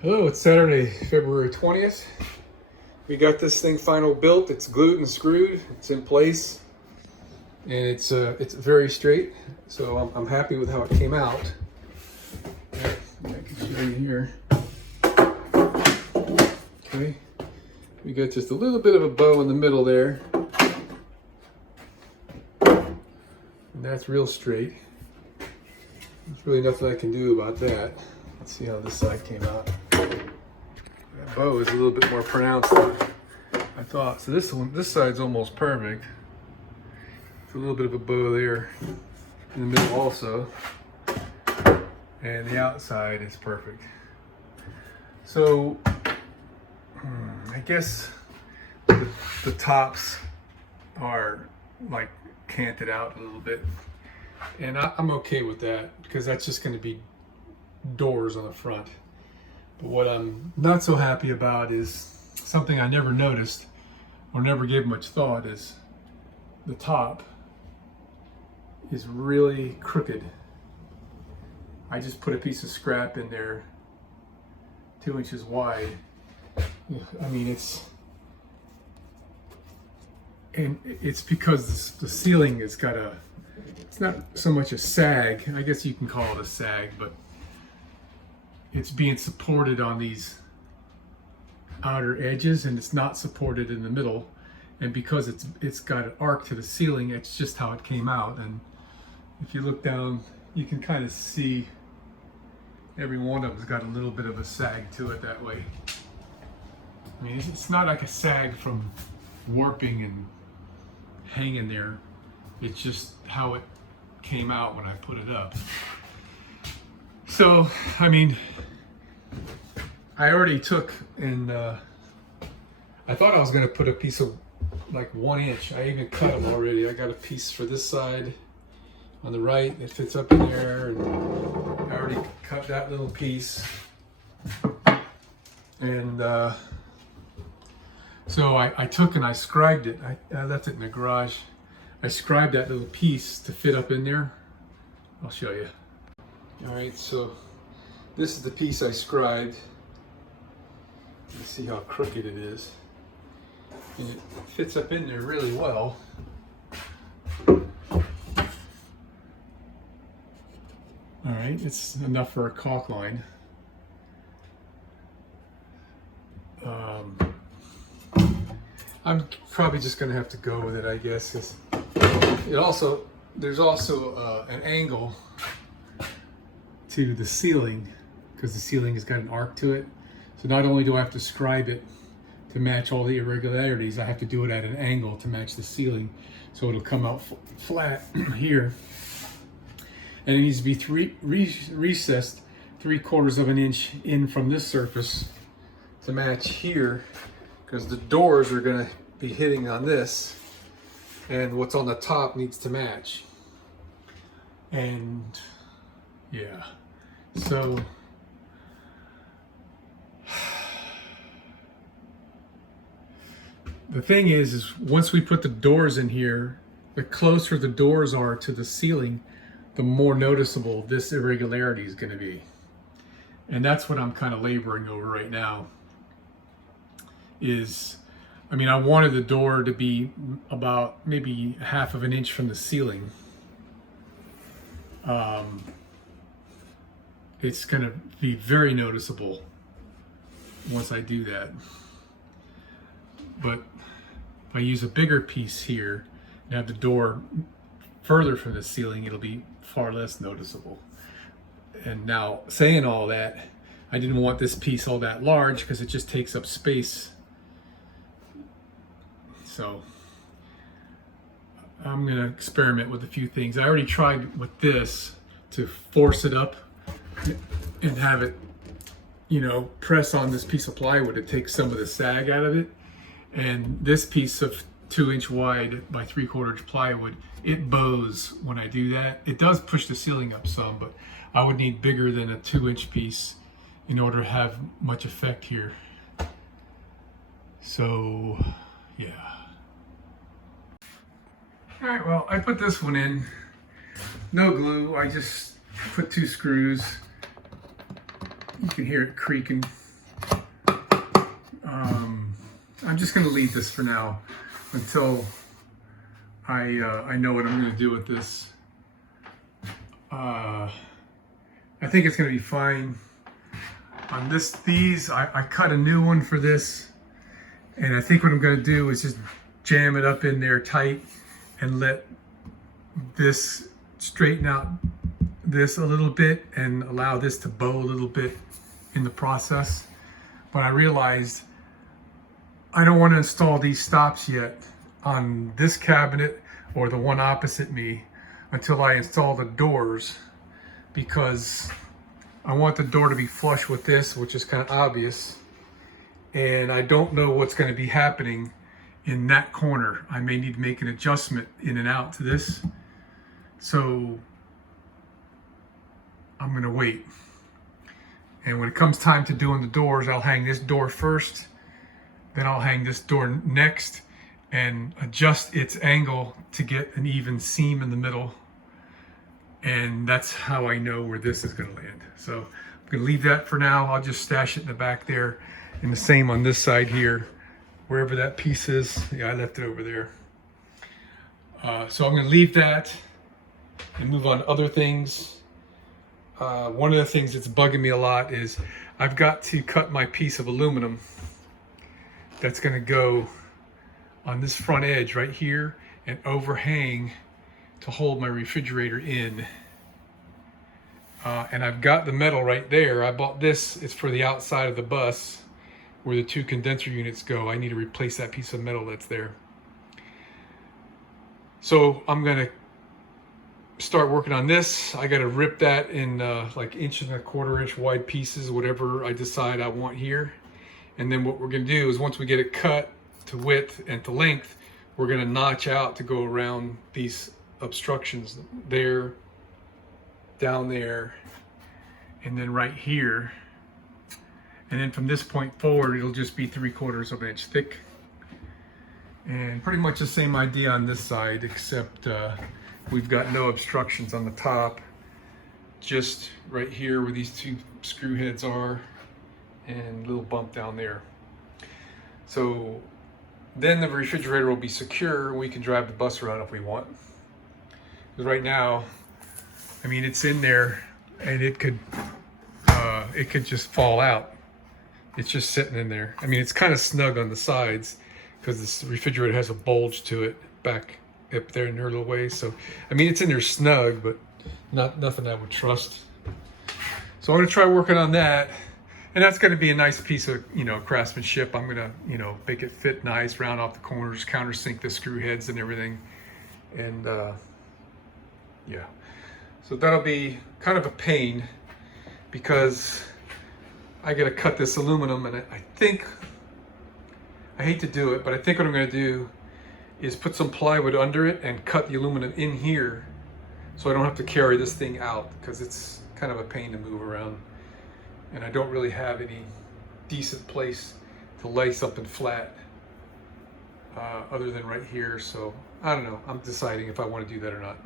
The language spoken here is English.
Hello, it's Saturday, February 20th. We got this thing final built. It's glued and screwed. It's in place, and it's very straight. So I'm happy with how it came out. I can show you here. Okay, we got just a little bit of a bow in the middle there, and that's real straight. There's really nothing I can do about that. Let's see how this side came out. That bow is a little bit more pronounced than I thought. So this side's almost perfect. It's a little bit of a bow there in the middle also, and the outside is perfect. So I guess the tops are like canted out a little bit, and I'm okay with that because that's just going to be doors on the front. But what I'm not so happy about is something I never noticed or never gave much thought, is the top is really crooked. I just put a piece of scrap in there 2 inches wide. I mean, it's because the ceiling has got it's not so much a sag, I guess you can call it a sag, but it's being supported on these outer edges, and it's not supported in the middle. And because it's got an arc to the ceiling, it's just how it came out. And if you look down, you can kind of see every one of them's got a little bit of a sag to it that way. I mean, it's not like a sag from warping and hanging there. It's just how it came out when I put it up. So, I mean, I already took and I thought I was going to put a piece of like 1 inch. I even cut them already. I got a piece for this side on the right that fits up in there, and I already cut that little piece. And so I took and I scribed it. I left it in the garage. I scribed that little piece to fit up in there. I'll show you. All right, so this is the piece I scribed. You see how crooked it is. And it fits up in there really well. All right, it's enough for a caulk line. I'm probably just gonna have to go with it, I guess, because there's also an angle to the ceiling, because the ceiling has got an arc to it. So not only do I have to scribe it to match all the irregularities, I have to do it at an angle to match the ceiling, so it'll come out flat here. And it needs to be recessed 3/4 of an inch in from this surface to match here, because the doors are going to be hitting on this, and what's on the top needs to match. And yeah, so the thing is once we put the doors in here, the closer the doors are to the ceiling, the more noticeable this irregularity is going to be. And that's what I'm kind of laboring over right now. I mean, I wanted the door to be about maybe 1/2 of an inch from the ceiling. It's going to be very noticeable once I do that. But if I use a bigger piece here and have the door further from the ceiling, it'll be far less noticeable. And now, saying all that, I didn't want this piece all that large because it just takes up space. So I'm going to experiment with a few things. I already tried with this to force it up and have it, you know, press on this piece of plywood to take some of the sag out of it. And this piece of 2 inch wide by 3/4 inch plywood, it bows when I do that. It does push the ceiling up some, but I would need bigger than a 2 inch piece in order to have much effect here. So yeah. All right, well, I put this one in, no glue. I just put 2 screws. You can hear it creaking. I'm just going to leave this for now until I know what I'm going to do with this. I think it's going to be fine. On these, I cut a new one for this, and I think what I'm going to do is just jam it up in there tight and let this straighten out this a little bit and allow this to bow a little bit in the process. But I realized I don't want to install these stops yet on this cabinet or the one opposite me until I install the doors, because I want the door to be flush with this, which is kind of obvious, and I don't know what's going to be happening in that corner. I may need to make an adjustment in and out to this, so I'm going to wait. And when it comes time to doing the doors, I'll hang this door first, then I'll hang this door next and adjust its angle to get an even seam in the middle. And that's how I know where this is going to land. So I'm going to leave that for now. I'll just stash it in the back there. And the same on this side here, wherever that piece is. Yeah, I left it over there. So I'm going to leave that and move on to other things. One of the things that's bugging me a lot is I've got to cut my piece of aluminum that's going to go on this front edge right here and overhang to hold my refrigerator in. And I've got the metal right there. I bought this, it's for the outside of the bus where the two condenser units go. I need to replace that piece of metal that's there. So I'm gonna start working on this. I gotta rip that in like 1.25 inch wide pieces, whatever I decide I want here. And then what we're gonna do is once we get it cut to width and to length, we're gonna notch out to go around these obstructions there, down there, and then right here. And then from this point forward, it'll just be 3/4 inch thick. And pretty much the same idea on this side, except we've got no obstructions on the top, just right here where these two screw heads are, and a little bump down there. So then the refrigerator will be secure. We can drive the bus around if we want. Because right now, I mean, it's in there and it could just fall out. It's just sitting in there. I mean, it's kind of snug on the sides because this refrigerator has a bulge to it back up there in her little way. So, I mean, it's in there snug, but nothing I would trust. So I'm gonna try working on that. And that's gonna be a nice piece of, craftsmanship. I'm gonna, make it fit nice, round off the corners, countersink the screw heads and everything. And yeah. So that'll be kind of a pain because I gotta cut this aluminum, and I think, I hate to do it, but I think what I'm gonna do is put some plywood under it and cut the aluminum in here so I don't have to carry this thing out, because it's kind of a pain to move around. And I don't really have any decent place to lay something flat other than right here. So I don't know, I'm deciding if I want to do that or not.